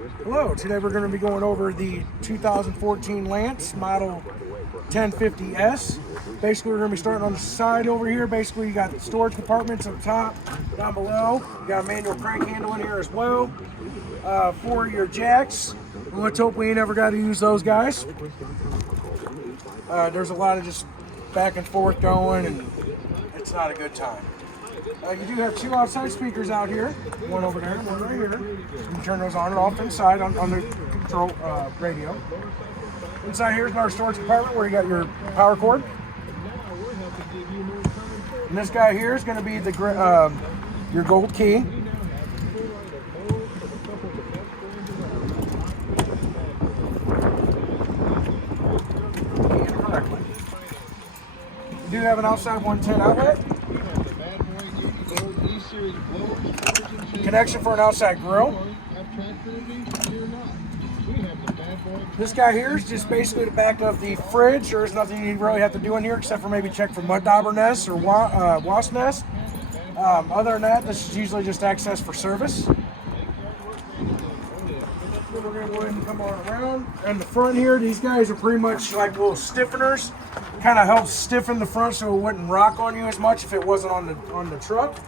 Hello, today we're going to be going over the 2014 Lance model 1050S. Basically, we're going to be starting on the side over here. Basically, you got the storage compartments up top, down below. You got a manual crank handle in here as well for your jacks. Let's hope we ain't ever got to use those guys. There's a lot of just back and forth going, and it's not a good time. You do have two outside speakers out here, one over there, one right here. You can turn those on and off inside on the control radio. Inside here is our storage compartment where you got your power cord. And this guy here is going to be the your gold key. You do have an outside 110 outlet. Connection for an outside grill. This guy here is just basically the back of the fridge. There's nothing you really have to do in here except for maybe check for mud dauber nests or wasp nests. Other than that, this is usually just access for service. We're going to go ahead and come on around. And the front here, these guys are pretty much like little stiffeners. Kind of helps stiffen the front so it wouldn't rock on you as much if it wasn't on the truck.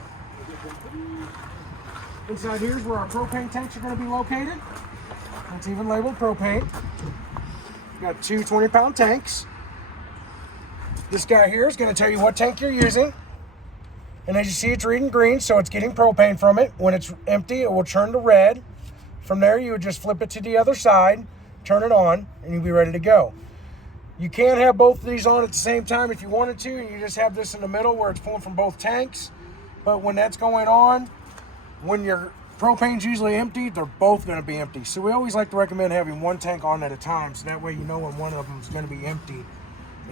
Inside here is where our propane tanks are going to be located. It's even labeled propane. Got two 20-pound tanks. This guy here is going to tell you what tank you're using. And as you see, it's reading green, so it's getting propane from it. When it's empty, it will turn to red. From there, you would just flip it to the other side, turn it on, and you'll be ready to go. You can have both of these on at the same time if you wanted to, and you just have this in the middle where it's pulling from both tanks. But when that's going on, when your propane's usually empty, they're both going to be empty. So we always like to recommend having one tank on at a time, so that way you know when one of them is going to be empty,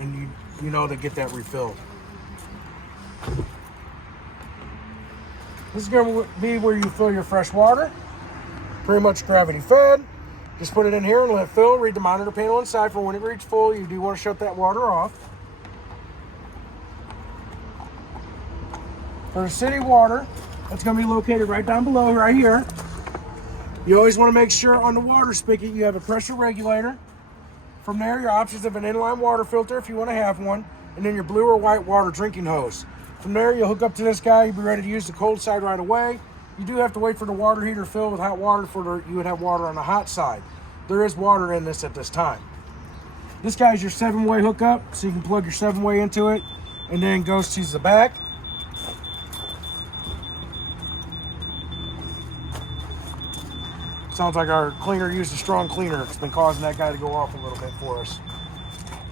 and you know to get that refilled. This is going to be where you fill your fresh water. Pretty much gravity fed. Just put it in here and let it fill. Read the monitor panel inside for when it reaches full. You do want to shut that water off. For the city water, that's going to be located right down below, right here. You always want to make sure on the water spigot you have a pressure regulator. From there, your options of an inline water filter if you want to have one, and then your blue or white water drinking hose. From there, you'll hook up to this guy. You'll be ready to use the cold side right away. You do have to wait for the water heater to fill with hot water you would have water on the hot side. There is water in this at this time. This guy is your 7-way hookup, so you can plug your 7-way into it, and then goes to the back. Sounds like our cleaner used a strong cleaner. It's been causing that guy to go off a little bit for us.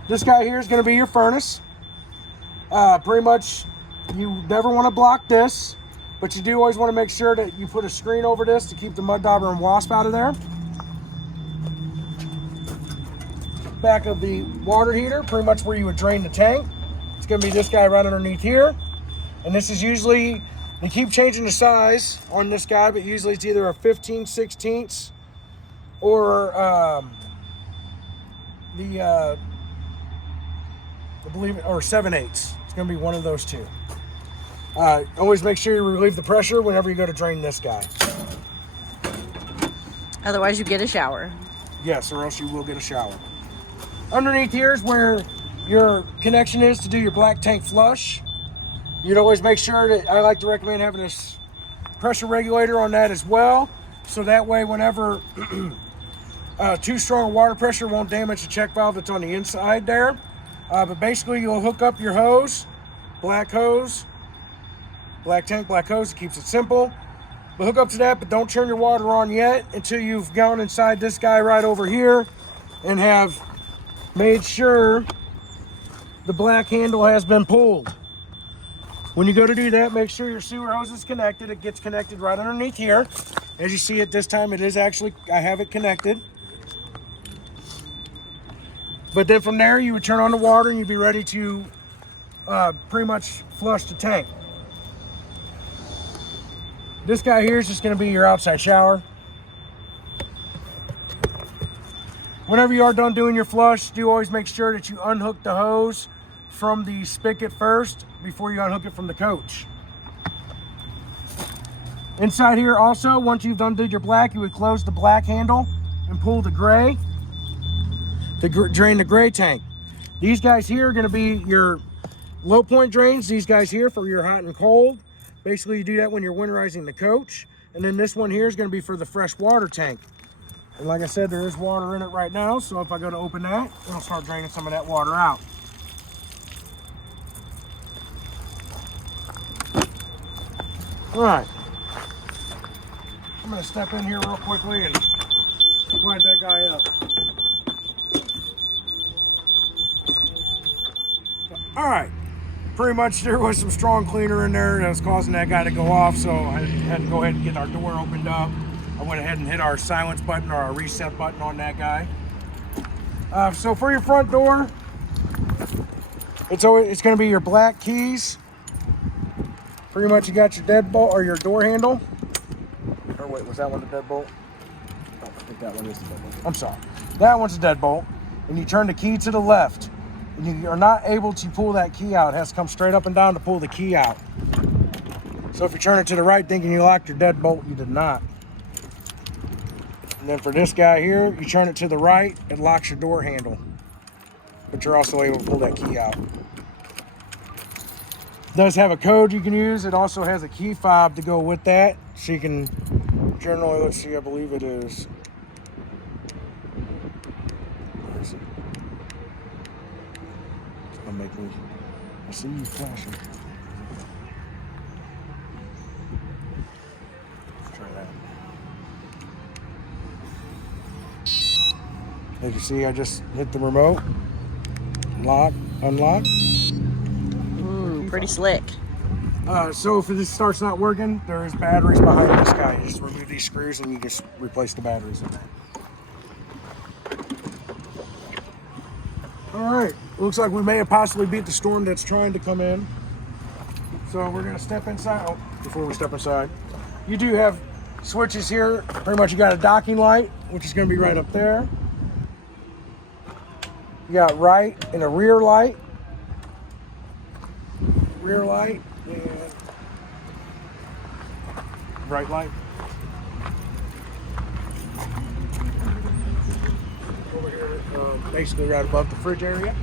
This guy here is going to be your furnace. Pretty much, you never want to block this, but you do always want to make sure that you put a screen over this to keep the mud dauber and wasp out of there. Back of the water heater, pretty much where you would drain the tank. It's going to be this guy right underneath here. And this is usually, they keep changing the size on this guy, but usually it's either a 15/16 or I believe, or 7/8. It's going to be one of those two. Always make sure you relieve the pressure whenever you go to drain this guy. Otherwise, you get a shower. Yes, or else you will get a shower. Underneath here is where your connection is to do your black tank flush. You'd always make sure that, I like to recommend having this pressure regulator on that as well. So that way, whenever too strong water pressure won't damage the check valve that's on the inside there. But basically, you'll hook up your hose, black tank, black hose. It keeps it simple. But hook up to that, but don't turn your water on yet until you've gone inside this guy right over here and have made sure the black handle has been pulled. When you go to do that, make sure your sewer hose is connected. It gets connected right underneath here. As you see at this time, it is actually, I have it connected. But then from there, you would turn on the water and you'd be ready to pretty much flush the tank. This guy here is just going to be your outside shower. Whenever you are done doing your flush, do always make sure that you unhook the hose from the spigot first before you unhook it from the coach. Inside here also, once you've undid your black, you would close the black handle and pull the gray to drain the gray tank. These guys here are going to be your low point drains. These guys here for your hot and cold. Basically, you do that when you're winterizing the coach. And then this one here is going to be for the fresh water tank. And like I said, there is water in it right now. So if I go to open that, it'll start draining some of that water out. All right. I'm going to step in here real quickly and wind that guy up. All right. Pretty much there was some strong cleaner in there that was causing that guy to go off, so I had to go ahead and get our door opened up. I went ahead and hit our silence button or our reset button on that guy. So for your front door, it's going to be your black keys. Pretty much you got your deadbolt or your door handle. Or wait, was that one the deadbolt? Oh, I think that one is the deadbolt. I'm sorry. That one's a deadbolt. And you turn the key to the left. And you are not able to pull that key out. It has to come straight up and down to pull the key out. So if you turn it to the right thinking you locked your deadbolt, you did not. And then for this guy here, you turn it to the right, it locks your door handle. But you're also able to pull that key out. It does have a code you can use. It also has a key fob to go with that. So you can generally, let's see, I believe it is. Where is it? It's gonna make me, I see you flashing. Let's try that. As you see, I just hit the remote. Lock, unlock. Ooh, pretty slick. So if this starts not working, there is batteries behind this guy. You just remove these screws and you just replace the batteries in that. All right, looks like we may have possibly beat the storm that's trying to come in. So we're gonna step inside. Oh, before we step inside, you do have switches here. Pretty much you got a docking light, which is gonna be right up there. You got right and a rear light. Rear light. And right light. Over here, basically right above the fridge area.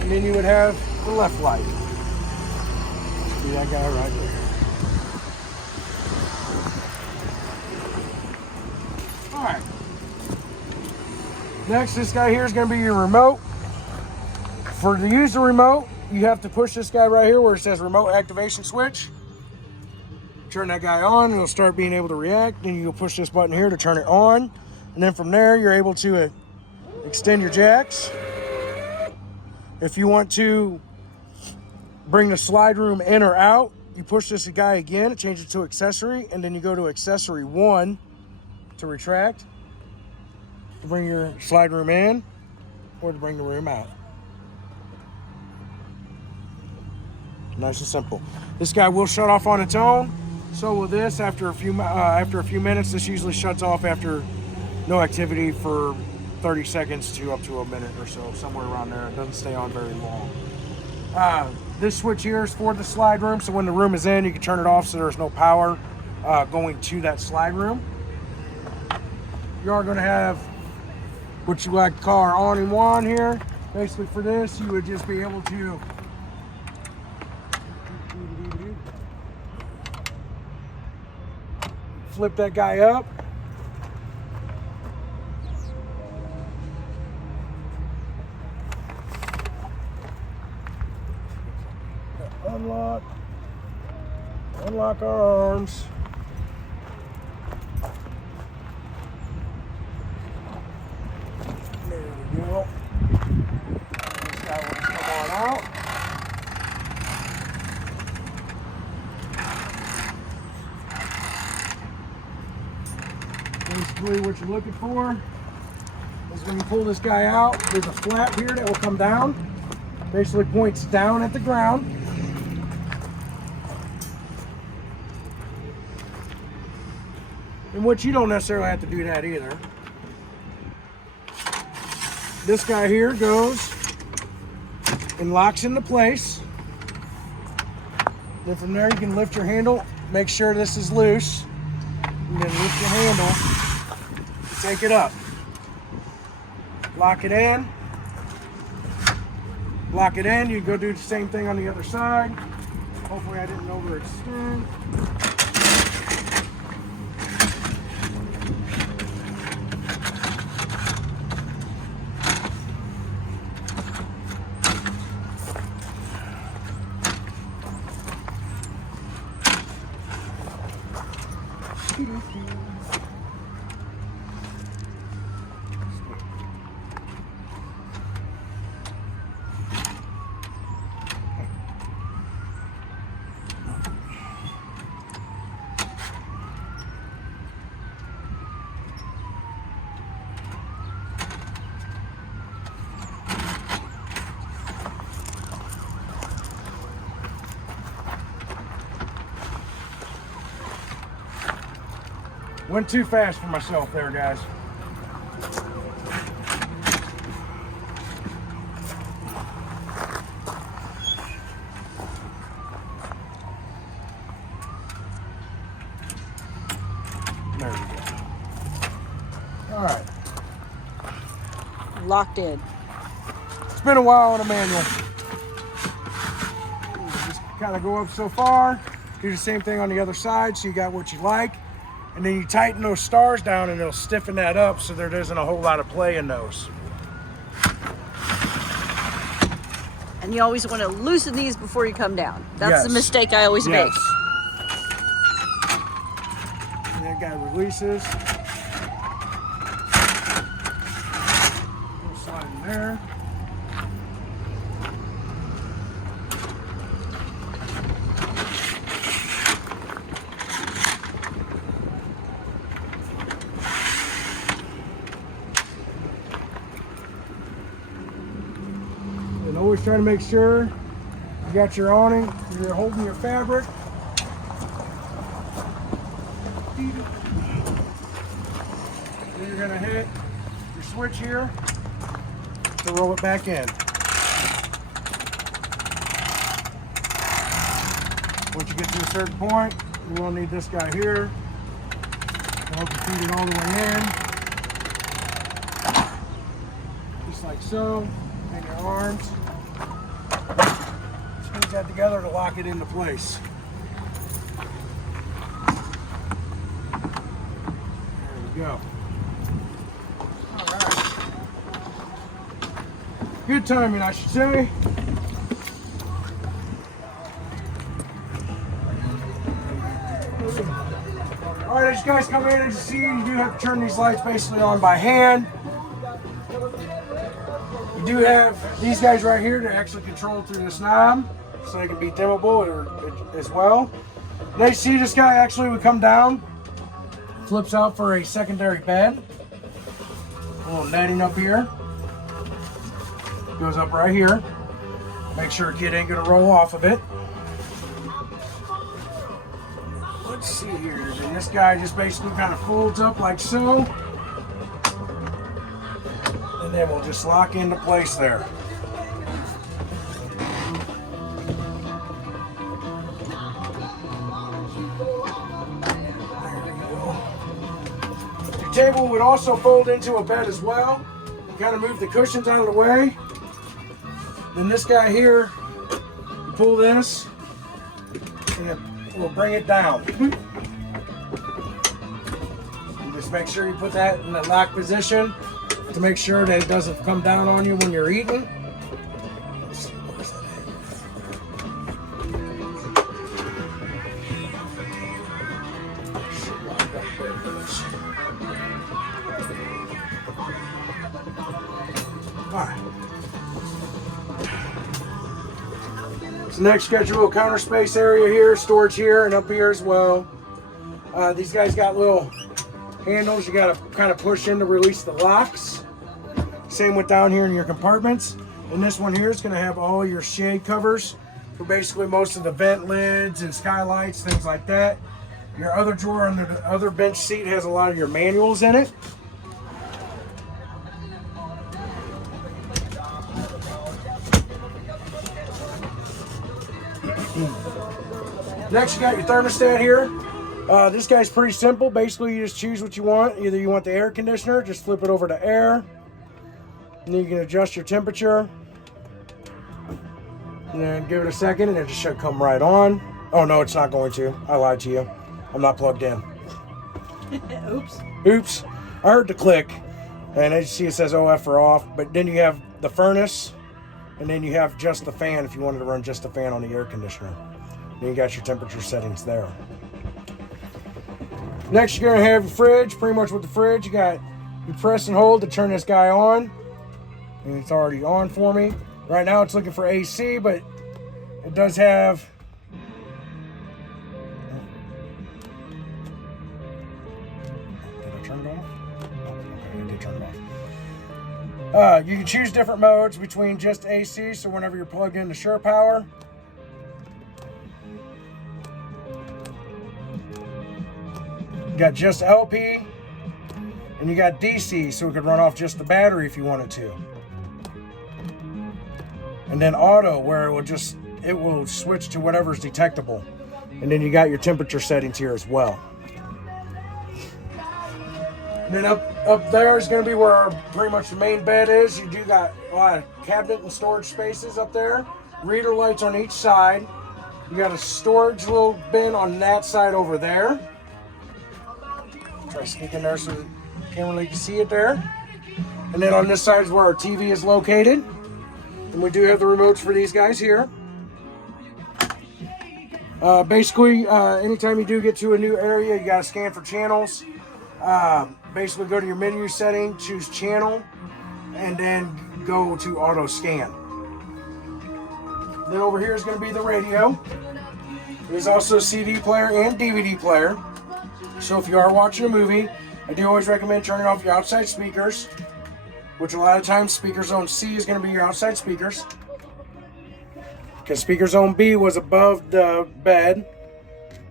And then you would have the left light. See that guy right there. All right. Next, this guy here is going to be your remote. To use the remote, you have to push this guy right here where it says remote activation switch. Turn that guy on, and it'll start being able to react. Then you'll push this button here to turn it on. And then from there, you're able to extend your jacks. If you want to bring the slide room in or out, you push this guy again, it changes to accessory, and then you go to accessory 1 to retract, to bring your slide room in, or to bring the room out. Nice and simple. This guy will shut off on its own. So will this. After a few minutes, this usually shuts off after no activity for 30 seconds to up to a minute or so, somewhere around there. It doesn't stay on very long. This switch here is for the slide room, so when the room is in, you can turn it off so there's no power going to that slide room. You are going to have what you like to call our on-and-on here. Basically for this, you would just be able to flip that guy up. Unlock our arms. There we go. This guy will come on out. Basically what you're looking for is when you pull this guy out, there's a flap here that will come down. Basically points down at the ground. And which you don't necessarily have to do that either. This guy here goes and locks into place. Then from there you can lift your handle, make sure this is loose, and then lift your handle, take it up. Lock it in. Lock it in. You go do the same thing on the other side. Hopefully I didn't overextend. Went too fast for myself there, guys. There we go. All right. Locked in. It's been a while on a manual. Just kind of go up so far, do the same thing on the other side so you got what you like. And then you tighten those stars down and it'll stiffen that up so there isn't a whole lot of play in those. And you always want to loosen these before you come down. That's Yes. the mistake I always make. And that guy releases. We'll slide in there. And always try to make sure you got your awning, you're holding your fabric. Then you're gonna hit your switch here to roll it back in. Once you get to a certain point, you will need this guy here to help you feed it all the way in. Just like so. And your arms. Squeeze that together to lock it into place. There we go. All right. Good timing, I should say. All right, as you guys come in, as you see, you do have to turn these lights basically on by hand. You do have these guys right here to actually control through this knob, so they can be dimmable as well. Now you see this guy actually would come down, flips out for a secondary bed. A little netting up here. Goes up right here. Make sure a kid ain't gonna roll off of it. Let's see here. And this guy just basically kind of folds up like so. And then we'll just lock into place there. There we go. Your table would also fold into a bed as well. You kind of move the cushions out of the way. Then this guy here, you pull this, and we'll bring it down. And just make sure you put that in the lock position to make sure that it doesn't come down on you when you're eating. Let's see, where's that at? All right. So next, got your little counter space area here, storage here, and up here as well. These guys got little handles you got to kind of push in to release the locks. Same with down here in your compartments. And this one here is going to have all your shade covers for basically most of the vent lids and skylights, things like that. Your other drawer under the other bench seat has a lot of your manuals in it. Next, you got your thermostat here. This guy's pretty simple. Basically, you just choose what you want. Either you want the air conditioner, just flip it over to air. And then you can adjust your temperature. And then give it a second and it just should come right on. Oh no, it's not going to. I lied to you. I'm not plugged in. Oops. I heard the click. And as you see, it says OF for off. But then you have the furnace. And then you have just the fan if you wanted to run just the fan on the air conditioner. Then you got your temperature settings there. Next, you're going to have your fridge. Pretty much with the fridge, you press and hold to turn this guy on. And it's already on for me. Right now it's looking for AC, but it does have... Did I turn it off? Oh, okay, I did turn it off. You can choose different modes between just AC, so whenever you're plugged into Shore Power. You got just LP, and you got DC, so it could run off just the battery if you wanted to. And then auto, where it will switch to whatever's detectable. And then you got your temperature settings here as well. And then up there is going to be where pretty much the main bed is. You do got a lot of cabinet and storage spaces up there. Reader lights on each side. You got a storage little bin on that side over there. Try to sneak in there so the camera really can see it there. And then on this side is where our TV is located. And we do have the remotes for these guys here. Basically, anytime you do get to a new area, you got to scan for channels. Basically, go to your menu setting, choose channel, and then go to auto scan. Then over here is going to be the radio. There's also a CD player and DVD player. So if you are watching a movie, I do always recommend turning off your outside speakers, which a lot of times speaker zone C is going to be your outside speakers. Because speaker zone B was above the bed,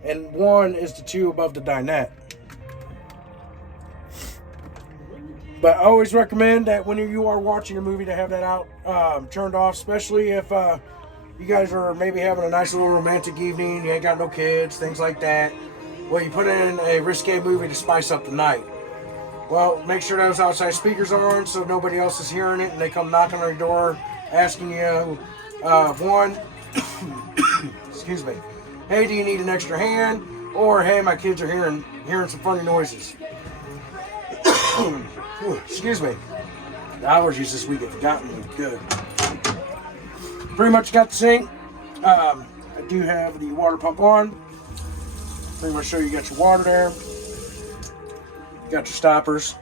and 1 is the 2 above the dinette. But I always recommend that when you are watching a movie to have that out turned off, especially if you guys are maybe having a nice little romantic evening, you ain't got no kids, things like that. Well, you put in a risque movie to spice up the night. Well, make sure those outside speakers are on so nobody else is hearing it and they come knocking on your door asking you, one, excuse me, hey, do you need an extra hand? Or, hey, my kids are hearing some funny noises. Excuse me. The allergies this week have gotten me good. Pretty much got the sink. I do have the water pump on. Pretty much show you got your water there. You got your stoppers.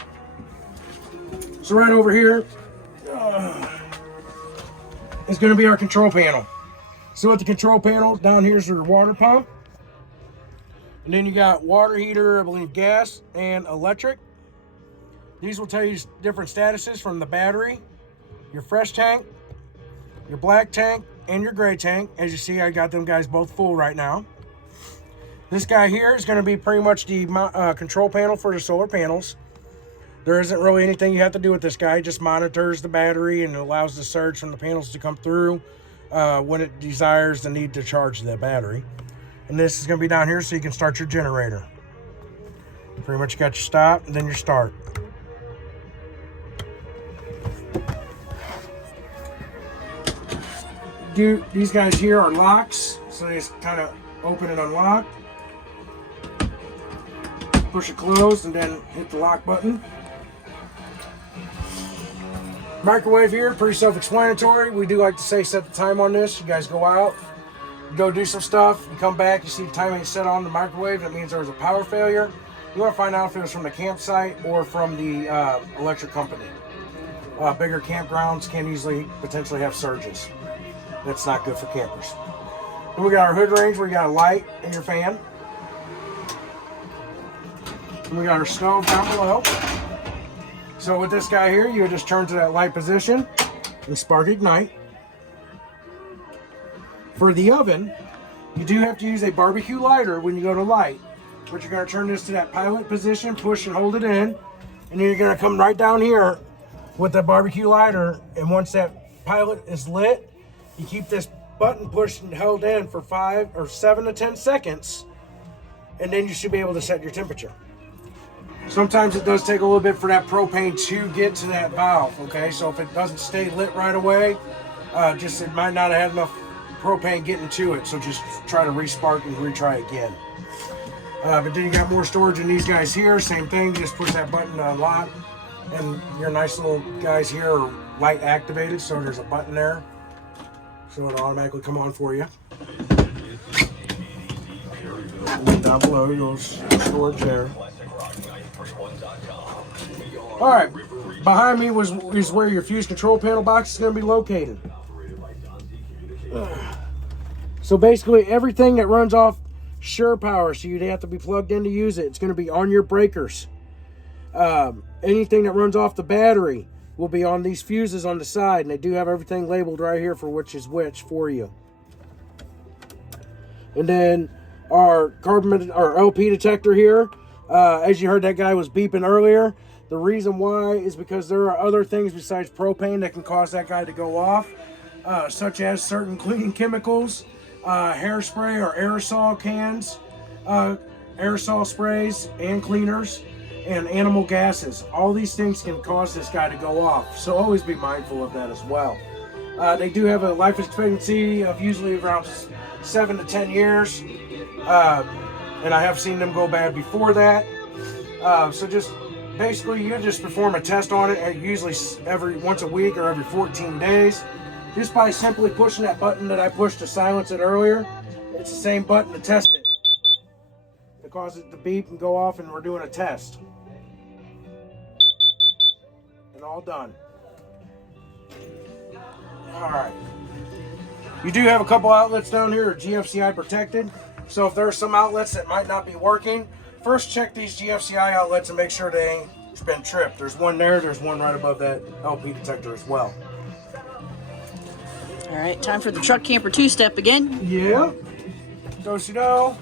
So right over here is going to be our control panel. So with the control panel, down here is your water pump. And then you got water heater, I believe gas and electric. These will tell you different statuses from the battery, your fresh tank, your black tank, and your gray tank. As you see, I got them guys both full right now. This guy here is going to be pretty much the control panel for the solar panels. There isn't really anything you have to do with this guy. It just monitors the battery and allows the surge from the panels to come through when it desires the need to charge the battery. And this is going to be down here so you can start your generator. Pretty much got your stop and then your start. These guys here are locks, so they just kind of open and unlock. Push it closed and then hit the lock button. Microwave here, pretty self-explanatory. We do like to say set the time on this. You guys go out, go do some stuff, you come back, you see the time ain't set on the microwave, that means there was a power failure. You want to find out if it was from the campsite or from the electric company. Bigger campgrounds can easily potentially have surges. That's not good for campers. Then we got our hood range where you got a light and your fan. And we got our stove down below. So with this guy here, you just turn to that light position and spark ignite. For the oven, you do have to use a barbecue lighter when you go to light. But you're going to turn this to that pilot position, push and hold it in. And then you're going to come right down here with the barbecue lighter. And once that pilot is lit, you keep this button pushed and held in for 7 to 10 seconds, and then you should be able to set your temperature. Sometimes it does take a little bit for that propane to get to that valve, okay? So if it doesn't stay lit right away, it might not have had enough propane getting to it, so just try to respark and retry again. But then you got more storage in these guys here, same thing, just push that button to unlock, and your nice little guys here are light activated, so there's a button there, so it'll automatically come on for you. And then down below goes storage there. All right, behind me is where your fuse control panel box is going to be located. So basically everything that runs off Sure Power, so you'd have to be plugged in to use it, it's going to be on your breakers. Anything that runs off the battery will be on these fuses on the side, and they do have everything labeled right here for which is which for you. And then our LP detector here, as you heard, that guy was beeping earlier. The reason why is because there are other things besides propane that can cause that guy to go off, such as certain cleaning chemicals, hairspray or aerosol cans, aerosol sprays and cleaners, and animal gases. All these things can cause this guy to go off, so always be mindful of that as well. They do have a life expectancy of usually around 7 to 10 years, and I have seen them go bad before that. So just basically, you just perform a test on it, usually once a week or every 14 days, just by simply pushing that button that I pushed to silence it earlier. It's the same button to test it, to cause it to beep and go off, and we're doing a test. And all done. All right. You do have a couple outlets down here, are GFCI protected. So if there are some outlets that might not be working, first check these GFCI outlets and make sure they ain't been tripped. There's one there, there's one right above that LP detector as well. All right, time for the truck camper two-step again. Yeah. Do-si-do.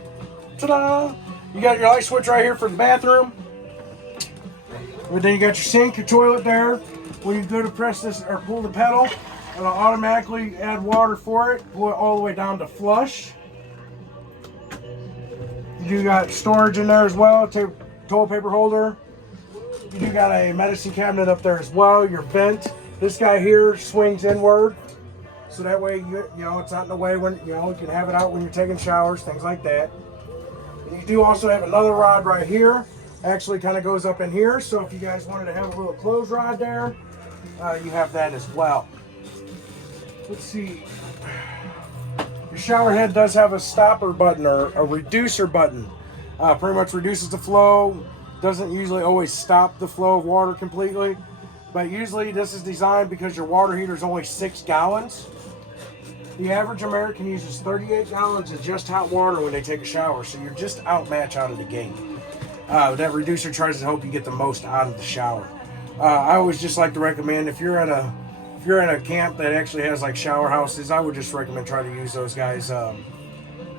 Ta-da. You got your light switch right here for the bathroom. And then you got your sink, your toilet there. When you go to press this or pull the pedal, it'll automatically add water for it, pull it all the way down to flush. You do got storage in there as well, toilet paper holder. You do got a medicine cabinet up there as well, your vent. This guy here swings inward, so that way you know it's not in the way when you can have it out when you're taking showers, things like that. And you do also have another rod right here. Actually kind of goes up in here, so if you guys wanted to have a little clothes rod there, you have that as well. Let's see. Your shower head does have a stopper button or a reducer button. Pretty much reduces the flow. Doesn't usually always stop the flow of water completely, but usually this is designed because your water heater is only 6 gallons. The average American uses 38 gallons of just hot water when they take a shower, so you're just outmatched out of the gate. That reducer tries to help you get the most out of the shower. I always just like to recommend, if you're at a camp that actually has like shower houses, I would just recommend try to use those guys.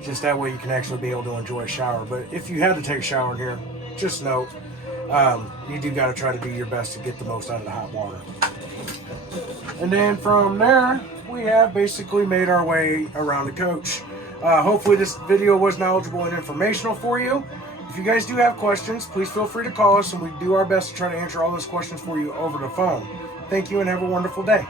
Just that way you can actually be able to enjoy a shower. But if you had to take a shower in here, just note, you do got to try to do your best to get the most out of the hot water. And then from there, we have basically made our way around the coach. Hopefully this video was knowledgeable and informational for you. If you guys do have questions, please feel free to call us, and we do our best to try to answer all those questions for you over the phone. Thank you and have a wonderful day.